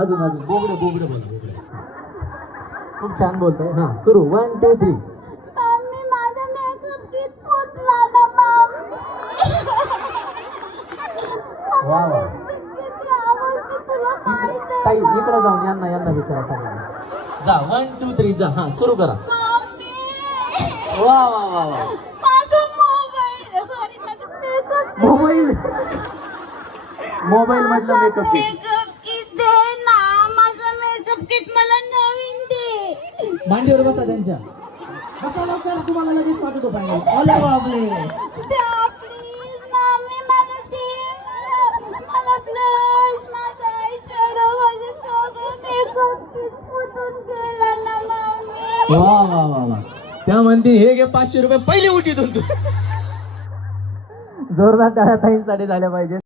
अजून अजून बोबडे बोबडे बोल बोबडे. खूप छान बोलताय. हा सुरू 1 2 3. मम्मी माझा मेकअप किट फुटला ना मम्मी. वा वा. किती आवडते तुला माहिती आहे ताई ना? इकडे जाऊन यांना विचारा सगळ्यांना. जा 1 2 3 जा. हा सुरू करा. मम्मी वा वा वा वा. माझा मोबाईल सॉरी माझा मेकअप मोबाईल मधलं मेकअप किट. मेकअप किट दे ना माझा मेकअप किट मला नवीन दे. मांडीवर बसा त्यांच्या. बसा लवकर तुम्हाला लगेच पाठवतो फायनल. अरे बापरे. द्या प्लीज मम्मी मला दे मला प्लीज माझा आयशॅडो माझे सगळं मेकअप किट फुटून गेलं ना मम्मी. वा वा वा वा. त्या म्हणते हे घे 500 रुपये पहिले उठीतून तू. जोरदार टाळ्या ताईंसाठी झाल्या पाहिजे.